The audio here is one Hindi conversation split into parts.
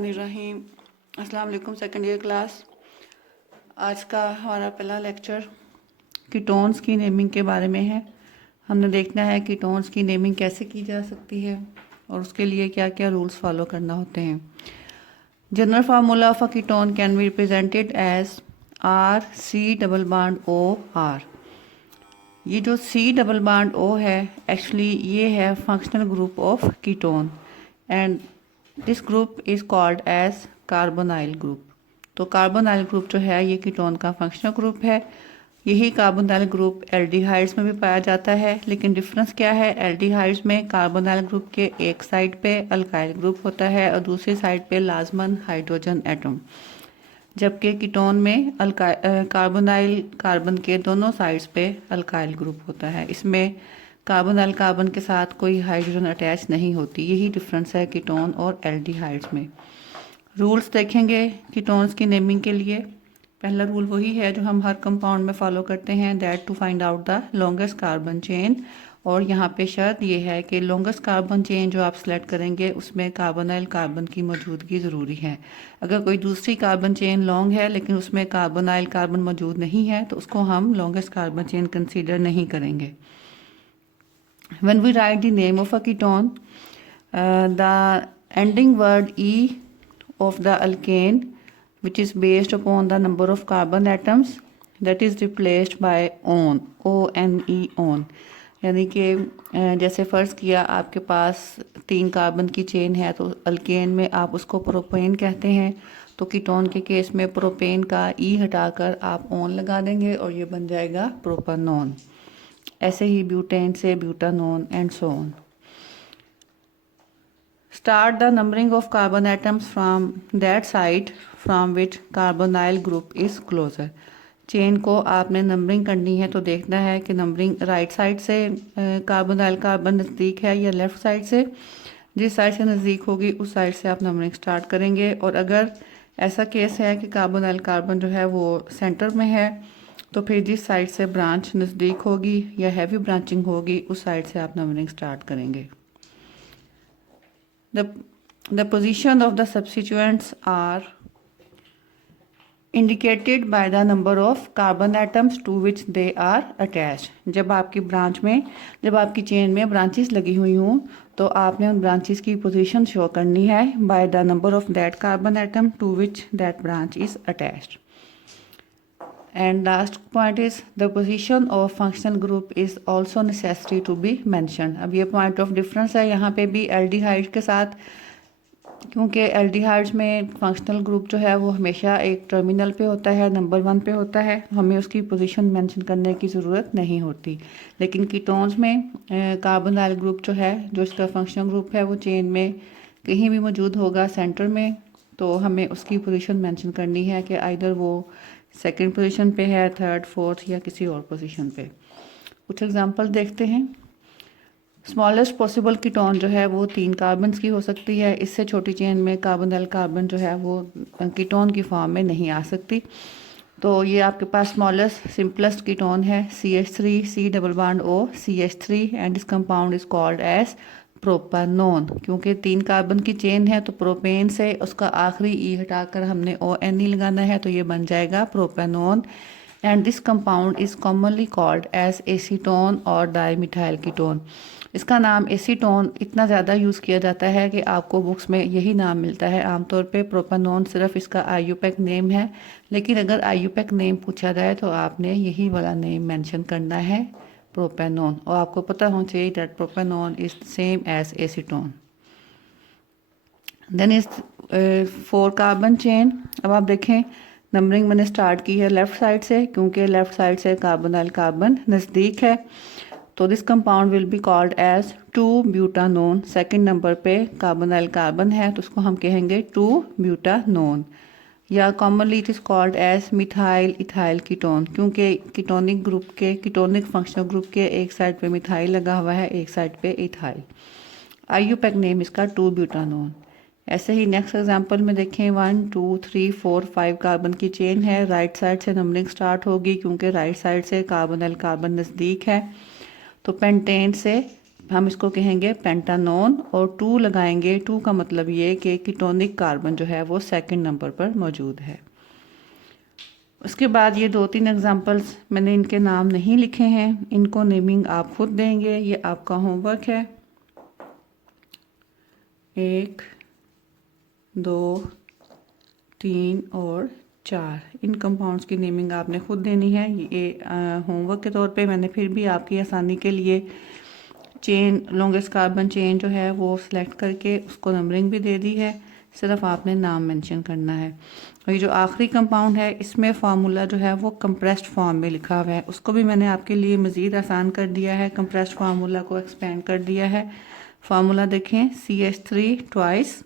बिस्मिल्लाहिर्रहमानिर्रहीम। अस्सलाम वालेकुम सेकंड ईयर क्लास। आज का हमारा पहला लेक्चर कीटोन्स की नेमिंग के बारे में है। हमने देखना है कीटोन्स की नेमिंग कैसे की जा सकती है और उसके लिए क्या क्या रूल्स फॉलो करना होते हैं। General formula of a ketone can be represented as R C double bond O R. ये जो सी डबल बॉन्ड ओ है एक्चुअली ये है functional group of ketone and this group is called as carbonyl group. तो कार्बोनाइल ग्रुप जो है ये कीटोन का फंक्शनल ग्रुप है। यही कार्बोनाइल ग्रुप एल्डिहाइड्स में भी पाया जाता है, लेकिन डिफरेंस क्या है, एल्डिहाइड्स में कार्बोनाइल ग्रुप के एक साइड पे अल्काइल ग्रुप होता है और दूसरी साइड पे लाजमन हाइड्रोजन एटम, जबकि कीटोन में कार्बोनाइल कार्बन के दोनों साइड्स पे अल्काइल ग्रुप होता है। इसमें कार्बोनाइल कार्बन के साथ कोई हाइड्रोजन अटैच नहीं होती। यही डिफरेंस है कीटोन और एल्डिहाइड्स में। रूल्स देखेंगे कीटोन्स की नेमिंग के लिए। पहला रूल वही है जो हम हर कंपाउंड में फॉलो करते हैं, that to find out the longest carbon chain. और यहाँ पे शर्त ये है कि लॉन्गेस्ट कार्बन चेन जो आप सिलेक्ट करेंगे उसमें कार्बोनाइल कार्बन की मौजूदगी ज़रूरी है। अगर कोई दूसरी कार्बन चेन लॉन्ग है लेकिन उसमें कार्बोनाइल कार्बन मौजूद नहीं है तो उसको हम लॉन्गेस्ट कार्बन चेन कंसीडर नहीं करेंगे। When we write the name of a ketone, the ending word E of the alkane, which is based upon the number of carbon atoms, that is replaced by on, O-N-E on। यानी कि जैसे फ़र्ज़ किया आपके पास 3 कार्बन की चेन है तो अल्केन में आप उसको प्रोपेन कहते हैं, तो कीटोन के केस में प्रोपेन का ई हटाकर आप ऑन लगा देंगे और ये बन जाएगा प्रोपानोन। ऐसे ही ब्यूटेन से butanone and so on. Start the numbering of carbon atoms from that side from which carbonyl group is closer. Chain को आपने नंबरिंग करनी है तो देखना है कि नंबरिंग राइट साइड से कार्बोनाइल कार्बन नज़दीक है या लेफ़्ट साइड से। जिस साइड से नज़दीक होगी उस साइड से आप नंबरिंग स्टार्ट करेंगे। और अगर ऐसा केस है कि कार्बोनाइल कार्बन जो है वो सेंटर में है तो फिर जिस साइड से ब्रांच नज़दीक होगी या हैवी ब्रांचिंग होगी उस साइड से आप नंबरिंग स्टार्ट करेंगे। The position of the substituents are indicated by the number of carbon atoms to which they are attach. जब आपकी चेन में ब्रांचेस लगी हुई हों तो आपने उन ब्रांचेस की पोजीशन शो करनी है by the number of that carbon atom to which that branch is attached. And last point is the position of functional group is also necessary to be mentioned। अब ये point of difference है यहाँ पे भी एल्डिहाइड के साथ, क्योंकि एल्डिहाइड्स में फंक्शनल ग्रुप जो है वो हमेशा एक टर्मिनल पे होता है, नंबर 1 पे होता है, हमें उसकी पोजीशन मेंशन करने की ज़रूरत नहीं होती। लेकिन कीटोन्स में कार्बोनाइल ग्रुप जो है, जो इसका फंक्शनल ग्रुप है, वो चेन में कहीं भी मौजूद होगा सेंटर में, तो हमें उसकी पोजीशन मेंशन करनी है कि आइदर वो सेकंड पोजीशन पे है, थर्ड, फोर्थ या किसी और पोजीशन पे। कुछ एग्जांपल देखते हैं। स्मॉलेस्ट पॉसिबल कीटोन जो है वो 3 कार्बन की हो सकती है। इससे छोटी चेन में कार्बोनाइल कार्बन जो है वो कीटोन की फॉर्म में नहीं आ सकती। तो ये आपके पास स्मॉलेस्ट सिंपलेस्ट कीटोन है CH3 C double bond O CH3 and this compound is called as propanone. क्योंकि 3 कार्बन की चेन है तो प्रोपेन से उसका आखिरी ई हटाकर हमने ONE लगाना है तो ये बन जाएगा propanone. And this compound is commonly called as acetone और डाईमिथाइल कीटोन। इसका नाम एसीटोन इतना ज़्यादा यूज़ किया जाता है कि आपको बुक्स में यही नाम मिलता है। आमतौर पे प्रोपानोन सिर्फ इसका IUPAC नेम है, लेकिन अगर IUPAC नेम पूछा जाए तो आपने यही वाला नेम मेंशन करना है, प्रोपेनोन। और आपको पता होना चाहिए that propanone is same as acetone. Then is 4 carbon chain. अब आप देखें नंबरिंग मैंने स्टार्ट की है लेफ़्ट साइड से, क्योंकि लेफ़्ट साइड से कार्बोनाइल कार्बन नज़दीक है। तो this compound will be called as 2 butanone. Second number पे कार्बोनाइल कार्बन है तो उसको हम कहेंगे 2 ब्यूटानोन, या commonly it is called as methyl ethyl ketone, क्योंकि कीटोनिक ग्रुप के कीटोनिक फंक्शनल ग्रुप के एक साइड पे मिथाइल लगा हुआ है, एक साइड पे इथाइल। IUPAC नेम इसका 2 ब्यूटानोन। ऐसे ही नेक्स्ट एग्जांपल में देखें 1 2 3 4 5 कार्बन की चेन है। राइट साइड से नंबरिंग स्टार्ट होगी क्योंकि राइट साइड से कार्बोनाइल कार्बन नज़दीक है। तो पेंटेन से हम इसको कहेंगे पेंटानोन, और 2 लगाएंगे। 2 का मतलब ये कि कीटोनिक कार्बन जो है वो सेकंड नंबर पर मौजूद है। उसके बाद ये 2-3 एग्जांपल्स मैंने इनके नाम नहीं लिखे हैं, इनको नेमिंग आप खुद देंगे, ये आपका होमवर्क है। 1, 2, 3 और 4 इन कंपाउंड्स की नेमिंग आपने खुद देनी है। ये होमवर्क के तौर पे मैंने फिर भी आपकी आसानी के लिए चेन, लॉन्गेस्ट कार्बन चेन जो है वो सिलेक्ट करके उसको नंबरिंग भी दे दी है, सिर्फ आपने नाम मेंशन करना है। और ये जो आखिरी कंपाउंड है इसमें फार्मूला जो है वो कंप्रेस्ड फॉर्म में लिखा हुआ है, उसको भी मैंने आपके लिए मज़ीद आसान कर दिया है, कंप्रेस्ड फार्मूला को एक्सपेंड कर दिया है। फार्मूला देखें, CH3 twice,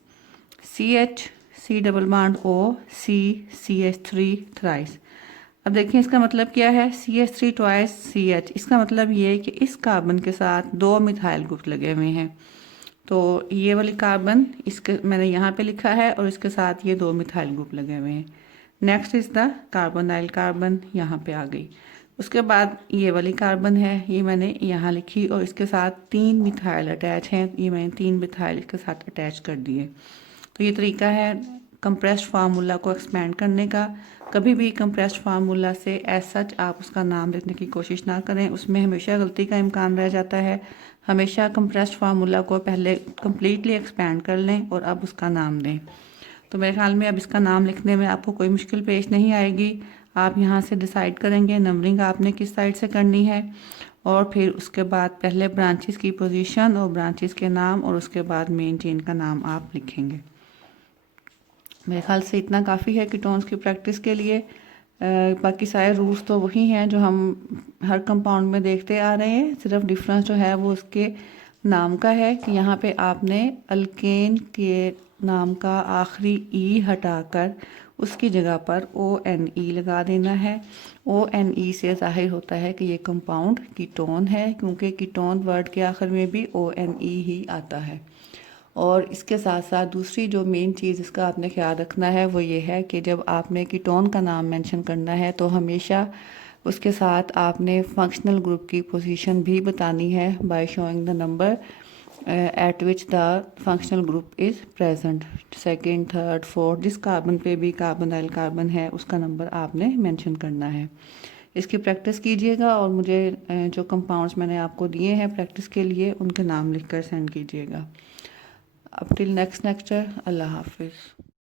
CH, C double bond O, C, CH3 thrice. अब देखिए इसका मतलब क्या है, CH3 ट्वाइस CH, इसका मतलब ये है कि इस कार्बन के साथ 2 मिथाइल ग्रुप लगे हुए हैं। तो ये वाली कार्बन इसके मैंने यहाँ पे लिखा है और इसके साथ ये 2 मिथाइल ग्रुप लगे हुए हैं। Next is the carbonyl carbon, यहाँ पे आ गई। उसके बाद ये वाली कार्बन है, ये मैंने यहाँ लिखी और इसके साथ 3 मिथाइल अटैच हैं, ये मैंने 3 मिथाइल इसके साथ अटैच कर दिए। तो ये तरीका है कंप्रेस्ड फार्मूला को एक्सपेंड करने का। कभी भी कंप्रेस्ड फार्मूला से एज सच आप उसका नाम लिखने की कोशिश ना करें, उसमें हमेशा गलती का इम्कान रह जाता है। हमेशा कंप्रेस्ड फार्मूला को पहले कम्प्लीटली एक्सपेंड कर लें और अब उसका नाम दें। तो मेरे ख्याल में अब इसका नाम लिखने में आपको कोई मुश्किल पेश नहीं आएगी। आप यहाँ से डिसाइड करेंगे नंबरिंग आपने किस साइड से करनी है, और फिर उसके बाद पहले ब्रांचेस की पोजीशन और ब्रांचेस के नाम, और उसके बाद मेन चेन का नाम आप लिखेंगे। मेरे ख्याल से इतना काफ़ी है कीटोन्स की प्रैक्टिस के लिए। बाकी सारे रूल्स तो वही हैं जो हम हर कंपाउंड में देखते आ रहे हैं, सिर्फ डिफरेंस जो है वो उसके नाम का है कि यहाँ पे आपने अल्केन के नाम का आखिरी ई हटाकर उसकी जगह पर ONE लगा देना है। ONE से जाहिर होता है कि ये कंपाउंड कीटोन है, क्योंकि कीटोन वर्ड के आखिर में भी ONE ही आता है। और इसके साथ साथ दूसरी जो मेन चीज़ इसका आपने ख्याल रखना है वो ये है कि जब आपने कीटोन का नाम मेंशन करना है तो हमेशा उसके साथ आपने फंक्शनल ग्रुप की पोजीशन भी बतानी है by showing the number eight which the functional group is present. Second, third, fourth, जिस कार्बन पे भी कार्बोनाइल कार्बन है उसका नंबर आपने मेंशन करना है। इसकी प्रैक्टिस कीजिएगा और मुझे जो कंपाउंड्स मैंने आपको दिए हैं प्रैक्टिस के लिए उनके नाम लिखकर सेंड कीजिएगा। अब टिल नेक्स्ट लेक्चर, अल्लाह हाफिज़।